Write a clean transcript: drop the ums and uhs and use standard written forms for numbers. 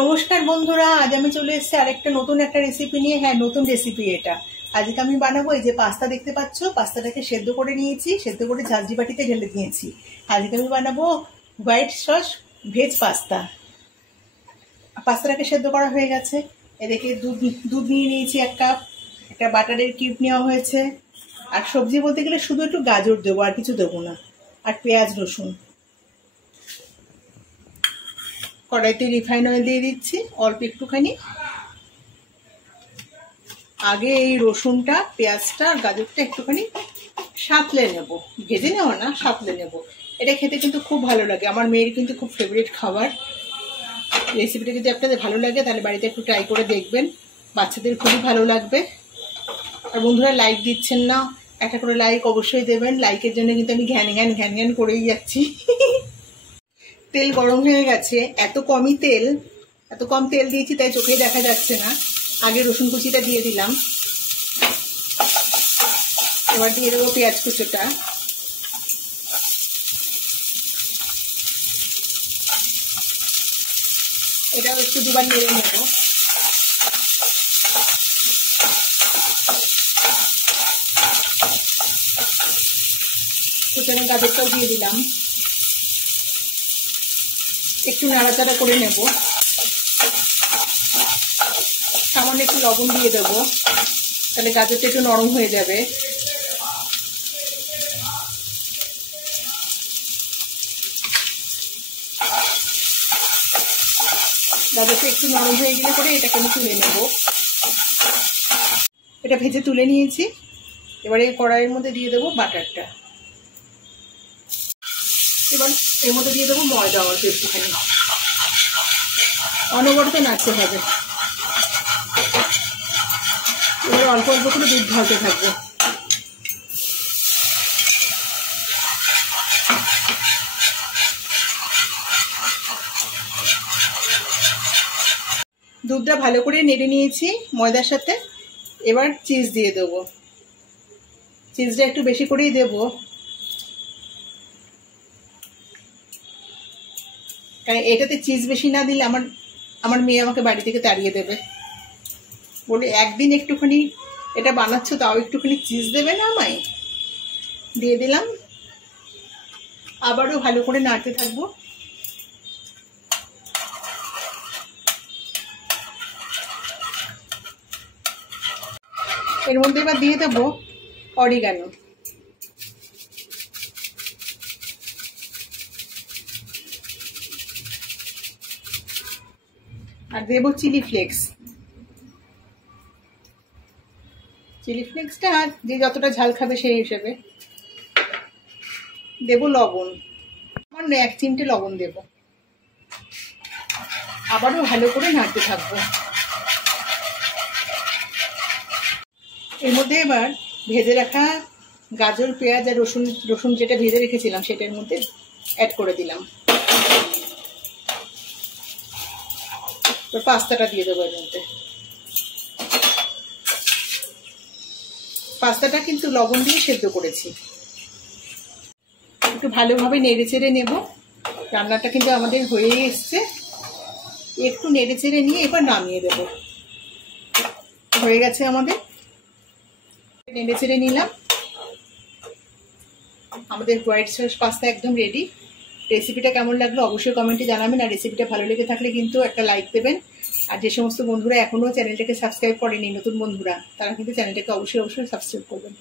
নমস্কার বন্ধুরা, আজ আমি চলে এসেছি আরেকটা নতুন একটা রেসিপি নিয়ে। হ্যাঁ, নতুন রেসিপি এটা। আজকে আমি বানাবো এই যে পাস্তা দেখতে পাচ্ছ, পাস্তাটাকে সেদ্ধ করে নিয়েছি, সেদ্ধ করে ঝাঁঝরি বাটিতে ঢেলে দিয়েছি। আজকে আমি বানাবো হোয়াইট সস ভেজ পাস্তা। পাস্তাটাকে সেদ্ধ করা হয়ে গেছে। এদিকে দুধ নিয়ে নিয়েছি 1 কাপ, একটা বাটারের কিউব নেওয়া হয়েছে। আর সবজি বলতে গেলে শুধু একটু গাজর দেবো, আর কিছু দেবো না। আর পেঁয়াজ রসুন। কড়াইতে রিফাইন অয়েল দিয়ে দিচ্ছি অল্প একটুখানি। আগে এই রসুনটা, পেঁয়াজটা আর গাজরটা একটুখানি সাঁতলে নেব, ভেজে নেওয়া না, সাঁতলে নেব। এটা খেতে কিন্তু খুব ভালো লাগে, আমার মেয়ের কিন্তু খুব ফেভারিট খাবার। রেসিপিটা যদি আপনাদের ভালো লাগে তাহলে বাড়িতে একটু ট্রাই করে দেখবেন, বাচ্চাদের খুবই ভালো লাগবে। আর বন্ধুরা লাইক দিচ্ছেন না, একটা করে লাইক অবশ্যই দেবেন। লাইকের জন্য কিন্তু আমি ঘ্যান ঘ্যান করেই যাচ্ছি। তেল গরম হয়ে গেছে, এত কম তেল দিয়েছি তাই চোখেই দেখা যাচ্ছে না। আগে রসুন কুচিটা দিয়ে দিলাম, এবার দিয়ে দেবো পেঁয়াজ কুচোটা। এটাও একটু দুবার নেড়ে নেব। কুচানো গাজরটাও দিয়ে দিলাম, একটু নাড়াচাড়া করে নেব। সামান্য একটু লবণ দিয়ে দেবো, তাহলে গাজরটা একটু নরম হয়ে যাবে। গাজরটা একটু নরম হয়ে গেলে পরে এটাকে আমি তুলে নেব। এটা ভেজে তুলে নিয়েছি। এবারে কড়াইয়ের মধ্যে দিয়ে দেবো বাটারটা। এবার এর মধ্যে দিয়ে দেবো ময়দা অল্প একটুখানি, অনবরত নাড়তে হবে। এবার অল্প অল্প করে দুধ ঢালতে থাকবো। দুধটা ভালো করে নেড়ে নিয়েছি ময়দার সাথে। এবার চিজ দিয়ে দেবো, চিজটা একটু বেশি করেই দেবো, কারণ এটাতে চিজ বেশি না দিলে আমার মেয়ে আমাকে বাড়ি থেকে তাড়িয়ে দেবে। বলে একদিন একটুখানি এটা বানাচ্ছ, তাও একটুখানি চিজ দেবে না আমায়। দিয়ে দিলাম, আবারও ভালো করে নাড়তে থাকবো। এর মধ্যে এবার দিয়ে দেবো অরিগানো, আর দেবো চিলি ফ্লেক্স। চিলি ফ্লেক্সটা যে যতটা ঝাল খাবে সেই হিসেবে দেবো। লবণ, আমার 1 চিমটে লবণ দেবো। আবারও ভালো করে নাড়তে থাকবো। এর মধ্যে এবার ভেজে রাখা গাজর, পেঁয়াজ আর রসুন যেটা ভেজে রেখেছিলাম সেটার মধ্যে অ্যাড করে দিলাম। পাস্তাটা দিয়ে দেবো এর মধ্যে। পাস্তাটা কিন্তু লবণ দিয়ে সেদ্ধ করেছি। একটু ভালোভাবে নেড়ে চেড়ে নেব। রান্নাটা কিন্তু আমাদের হয়ে এসছে। একটু নেড়ে চেড়ে নিয়ে এবার নামিয়ে দেব। হয়ে গেছে আমাদের, নেড়ে চেড়ে নিলাম। আমাদের হোয়াইট সস পাস্তা একদম রেডি। রেসিপিটা কেমন লাগলো অবশ্যই কমেন্টে জানাবেন। আর রেসিপিটা ভালো লেগে থাকলে কিন্তু একটা লাইক দেবেন। আর যে সমস্ত বন্ধুরা এখনও চ্যানেলটাকে সাবস্ক্রাইব করেনি, নতুন বন্ধুরা, তারা কিন্তু চ্যানেলটাকে অবশ্যই সাবস্ক্রাইব করবেন।